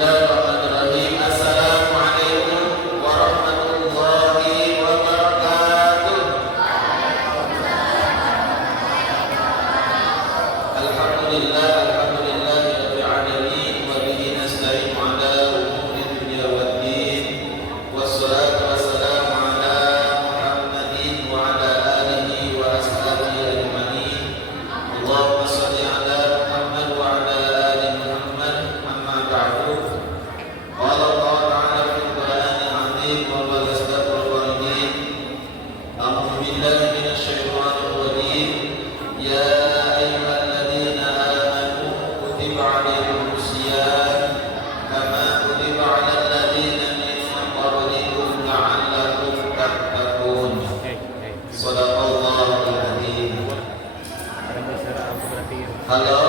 Bismillahirrahmanirrahim. Assalamualaikum warahmatullahi wabarakatuh. Alhamdulillah, alhamdulillahirabbil alamin wa bihi nasta'in 'ala umuri dunya waddin. Wassalatu wassalamu 'ala Muhammadin wa 'ala alihi wa ashabihi ajma'in. Allahumma shalli 'ala Muhammad wa 'ala ali Muhammad. Amma ba'du. Qala Allah ta'ala fil Qur'anil 'azim wa huwa asdaqul qa'ilin. A'udzu billahi minasy syaithanir rajim. Ya ayyuhalladzina amanu kutiba 'alaikumus shiyam kama kutiba 'alal ladzina min qablikum la'allakum tattaqun. Shadaqallahul 'azim. Halo.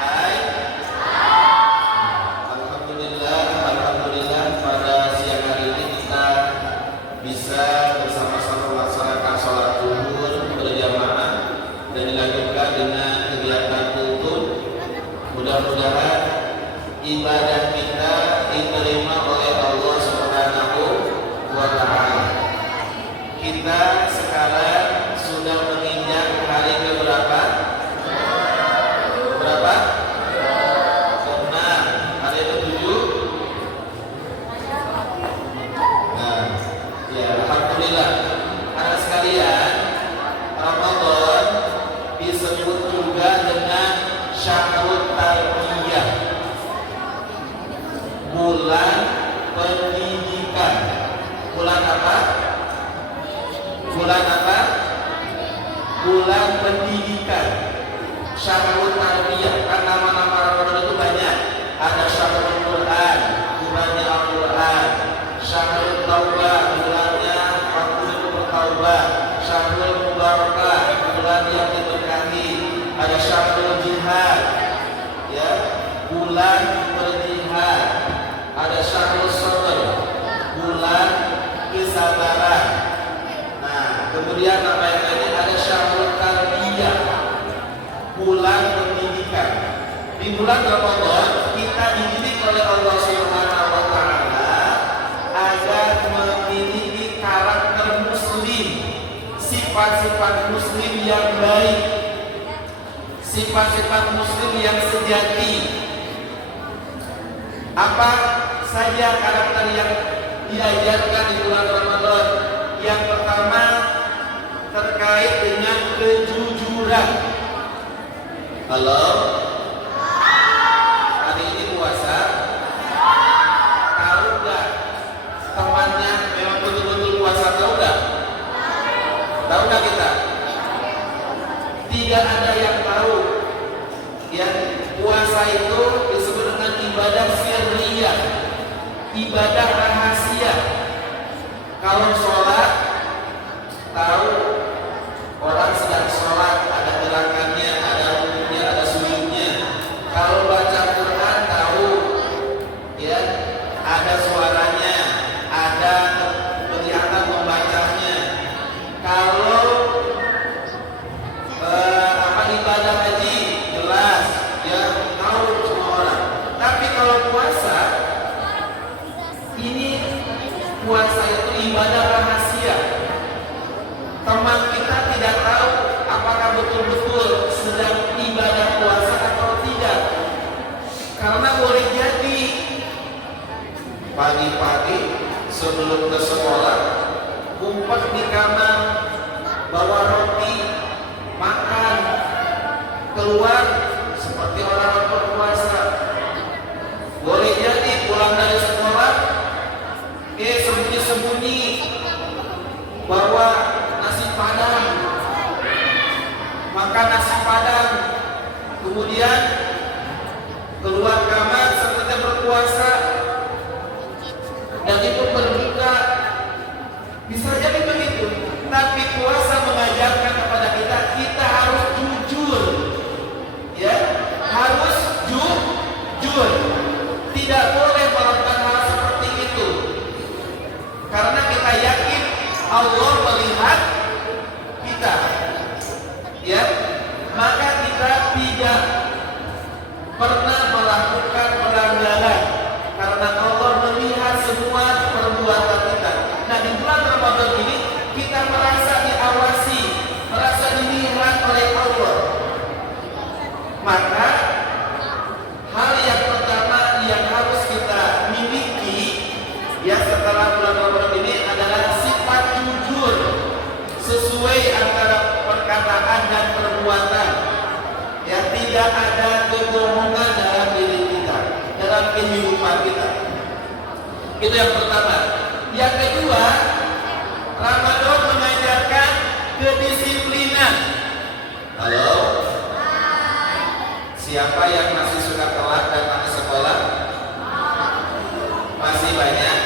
Hai. Alhamdulillah pada siang hari ini kita bisa bersama-sama melaksanakan sholat zuhur berjamaah dan dilanjutkan dengan kegiatan kultum. Mudah-mudahan ibadah kita diterima oleh Allah Subhanahu wa Ta'ala. Kita sekarang sudah menginjak hari ke berapa? Berapa? Ke-6. Hari ke-7. Nah, ya alhamdulillah. Anak sekalian, Ramadan disebut juga dengan Syahrul Tarbiyah, bulan pendidikan. Bulan apa? Bulan apa? Bulan pendidikan. Syahrul Tarbiyah. Kan nama-nama Ramadan itu banyak. Ada Syahrul Quran, bulannya Al-Quran. Syahrul Taubah, bulannya waktu bertaubat. Syahrul Mubarakah, bulan yang diberkahi. Ada Syahrul Jihad, ya, bulan berjihad. Ada Syahrul Sabr, bulan kesabaran. Nah, kemudian apa yang lain? Ada Syahrul Tarbiyah, bulan pendidikan. Di bulan Ramadan kita dididik oleh Allah Subhanahu wa Ta'ala agar memiliki karakter muslim, sifat-sifat muslim yang baik, sifat-sifat muslim yang sejati. Apa saja karakter yang diajarkan di bulan Ramadan? Yang pertama terkait dengan kejujuran. Halo? Hari ini puasa? Tahu nggak? Temannya memang betul-betul puasa, tahu nggak? Tahu nggak kita? Tidak ada yang tahu. Ya, puasa itu disebut dengan ibadah sirriyah, ibadah rahasia. Kalau sholat, tahu orang sedang sholat, ada gerakannya, ada rukunya, ada sujudnya. Kalau baca Quran, tahu, ya, ada suaranya, ada kelihatan membacanya. Kalau ibadah haji jelas, ya, tahu semua orang. Tapi kalau puasa, ini puasa itu ibadah rahasia. Teman kita tidak tahu apakah betul-betul sedang ibadah puasa atau tidak. Karena boleh jadi pagi-pagi sebelum ke sekolah ngumpet di kamar, bawa roti, makan, keluar seperti orang berpuasa. Boleh jadi pulang dari sekolah, sembunyi-sembunyi bawa nasi padang, makan nasi padang, kemudian keluar kamar seperti berpuasa, dan itu berbuka. Bisa jadi begitu. Tapi puasa mengajarkan kepada kita, kita harus jujur, tidak ada kebohongan dalam diri kita, dalam kehidupan kita. Itu yang pertama. Yang kedua, Ramadan mengajarkan kedisiplinan. Halo? Siapa yang masih suka telat datang ke sekolah? Masih banyak?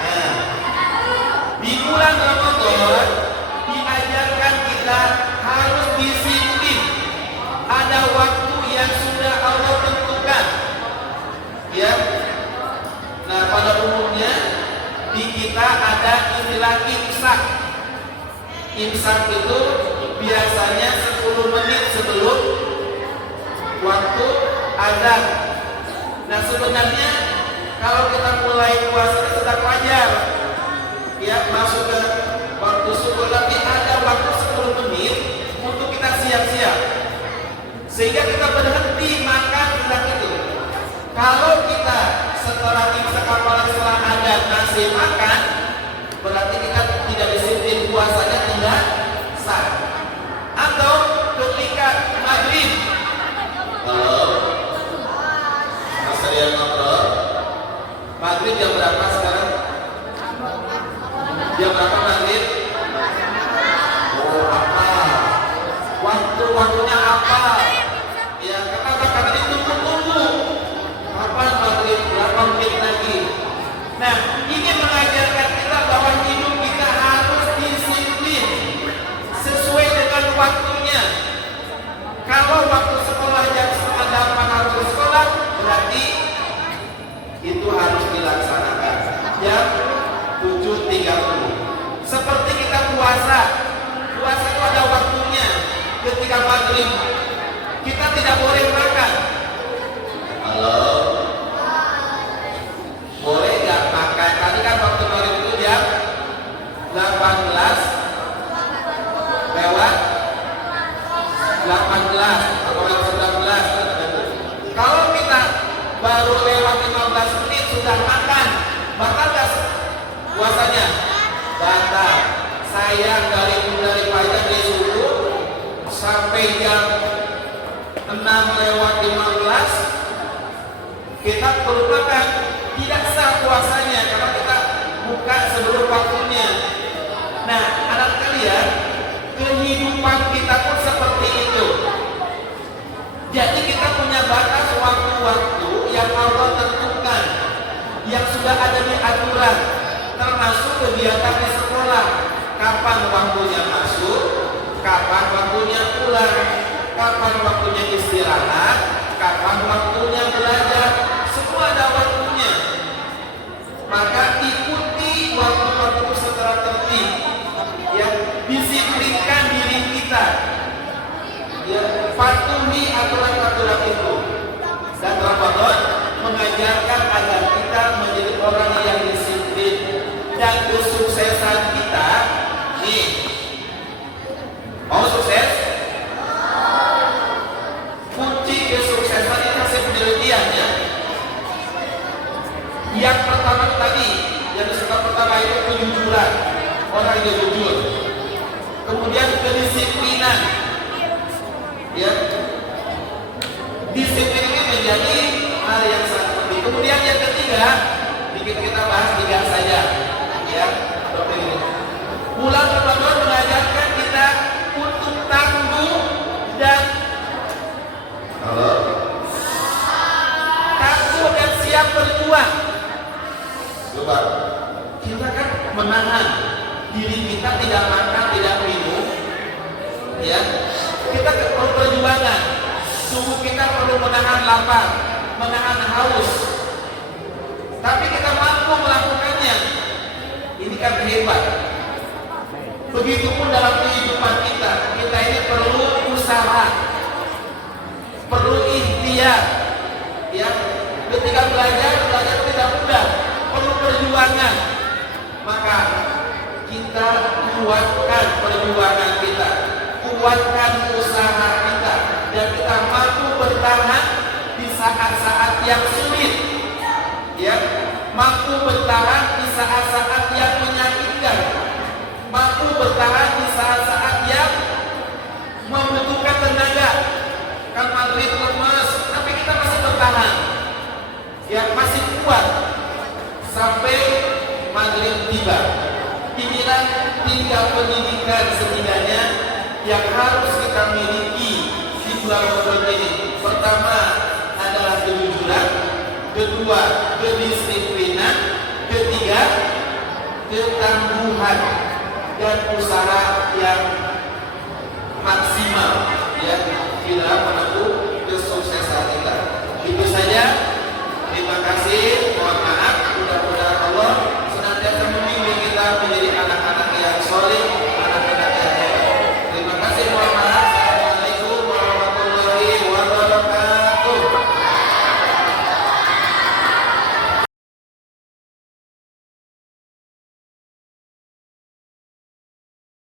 Nah, di bulan Ramadan diajarkan kita harus disiplin. Ada waktu yang sudah Allah tentukan. Ya. Nah, pada umumnya di kita ada istilah imsak. Imsak itu biasanya 10 menit sebelum waktu azan. Nah, sebenarnya kalau kita mulai puasa sudah wajar ya masuk ke waktu subuh, tapi ada waktu 10 menit untuk kita siap-siap sehingga kita berhenti makan tentang itu. Kalau kita setelah imsak apalagi setelah azan masih makan, berarti kita tidak disiplin, puasanya tidak sah. Atau ketika maghrib, halo, Mas Rian ngobrol, maghrib jam berapa sekarang? Jam berapa maghrib? Oh, apa? Waktunya apa? Ya, karena ditunggu-tunggu. Kapan maghrib? Berapa menit lagi? Nah, ini mengajarkan kita bahwa hidup kita harus disiplin sesuai dengan waktunya. Kalau waktu sekolah jam 7:30 harus ke sekolah, berarti itu harus dilaksanakan jam 7.30. Seperti kita puasa itu ada waktunya. Ketika maghrib kita tidak boleh makan. Halo, boleh nggak makan? Tadi kan waktu maghrib itu jam 18 lewat 18 atau lewat 19. Kalau kita baru lewat 15 menit sudah makan, batal nggak puasanya? Batal. Sayang, dari pagi dari subuh sampai jam 6 lewat 15 kita perlu makan, tidak sah puasanya karena kita buka sebelum waktunya. Nah, anak kalian, kehidupan kita pun seperti itu. Jadi kita punya batas waktu-waktu yang Allah tentukan, yang sudah ada di aturan, termasuk kegiatan di sekolah. Kapan waktunya masuk, kapan waktunya pulang, kapan waktunya istirahat, kapan waktunya belajar, semua ada waktunya. Maka ikuti waktu-waktu itu secara tertib, ya, disiplinkan diri kita, ya, patuhi aturan-aturan itu. Dan Ramadan mengajarkan agar kita menjadi orang yang disiplin. Dan kesuksesan kita, nih, mau sukses? Kunci kesuksesan itu hasil penelitiannya. Yang pertama tadi, yang disebut pertama itu kejujuran, orang yang jujur. Kemudian kedisiplinan, ya, disiplin ini menjadi hal yang sangat penting. Kemudian yang ketiga, kita bahas 3 saja, ya, seperti ini. Bulan Ramadan mengajarkan kita untuk tangguh dan tangguh dan siap berjuang. Coba kita kan menahan diri kita tidak makan, tidak minum, ya. Kita perlu perjuangan. Tubuh kita perlu menahan lapar, menahan haus. Tapi kita mampu melakukannya. Ini kan hebat. Begitupun dalam kehidupan kita ini perlu usaha, perlu ikhtiar, ya. Ketika belajar tidak mudah, perlu perjuangan. Maka kita kuatkan perjuangan kita, kuatkan usaha kita, dan kita mampu bertahan di saat-saat yang sulit, ya, mampu bertahan di saat-saat yang menyakitkan, mampu bertahan di saat-saat yang membutuhkan tenaga. Kan Madrid lemas, tapi kita masih bertahan. Ya, masih kuat sampai Madrid tiba. Inilah 3 pendidikan setidaknya yang harus kita miliki di bulan Ramadan ini. Pertama adalah kejujuran, kedua kedisiplinan, ketiga ketangguhan dan usaha yang